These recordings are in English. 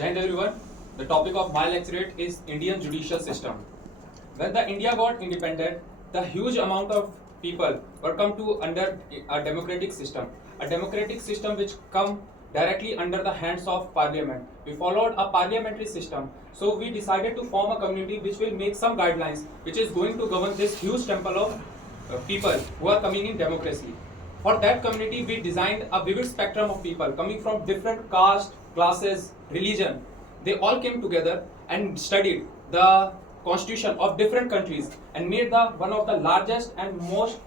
Jai Hind everyone. The topic of my lecturette is Indian judicial system. When the India got independent, the huge amount of people were come to under a democratic system which come directly under the hands of parliament. We followed a parliamentary system, so we decided to form a community which will make some guidelines which is going to govern this huge temple of people who are coming in democracy. For that community, we designed a vivid spectrum of people coming from different caste, classes, religion. They all came together and studied the constitution of different countries and made the one of the largest and most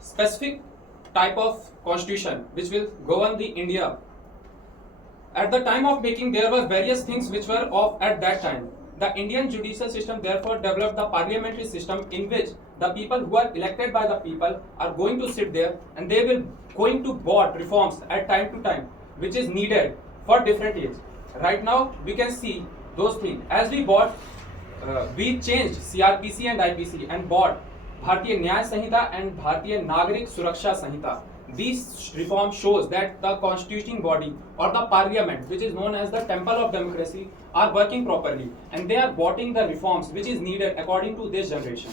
specific type of constitution which will govern the India. At the time of making, there were various things which were off at that time. The Indian judicial system therefore developed the parliamentary system in which the people who are elected by the people are going to sit there and they will going to vote reforms at time to time which is needed for different age. Right now we can see those things. As we bought, we changed CRPC and IPC and bought Bharatiya Nyaya Sanhita and Bharatiya Nagarik Suraksha Sanhita. These reform shows that the constituting body or the parliament, which is known as the temple of democracy, are working properly and they are voting the reforms which is needed according to this generation.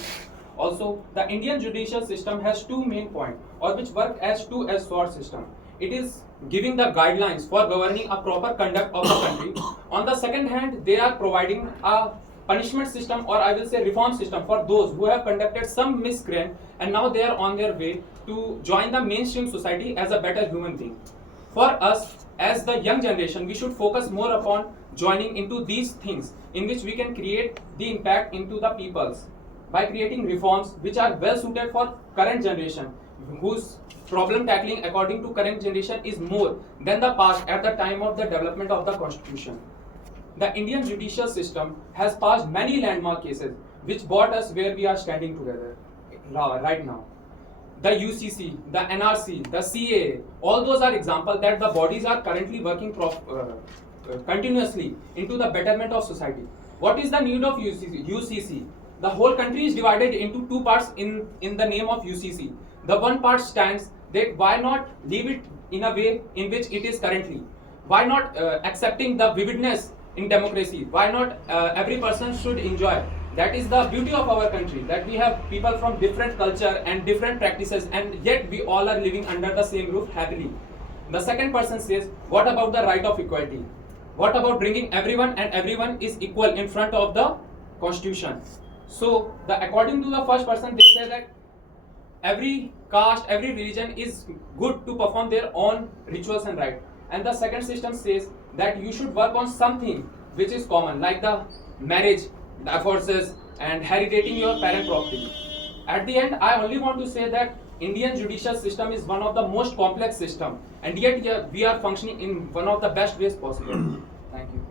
Also, the Indian judicial system has two main points or which work as two-edged sword system. It is giving the guidelines for governing a proper conduct of the country. On the second hand, they are providing a punishment system or I will say reform system for those who have conducted some miscreant and now they are on their way to join the mainstream society as a better human being. For us as the young generation, we should focus more upon joining into these things in which we can create the impact into the peoples by creating reforms which are well suited for current generation, whose problem tackling according to current generation is more than the past at the time of the development of the constitution. The Indian judicial system has passed many landmark cases which brought us where we are standing together right now. The UCC, the NRC, the CAA, all those are examples that the bodies are currently working continuously into the betterment of society. What is the need of UCC? The whole country is divided into two parts in the name of UCC. The one part stands that why not leave it in a way in which it is currently? Why not accepting the vividness in democracy? Why not every person should enjoy? That is the beauty of our country, that we have people from different culture and different practices and yet we all are living under the same roof happily. The second person says, what about the right of equality? What about bringing everyone and everyone is equal in front of the constitution? So, according to the first person, they say that every caste, every religion is good to perform their own rituals and rites. And the second system says that you should work on something which is common, like the marriage, divorces, and heritating your parent property. At the end, I only want to say that Indian judicial system is one of the most complex system, and yet we are functioning in one of the best ways possible. Thank you.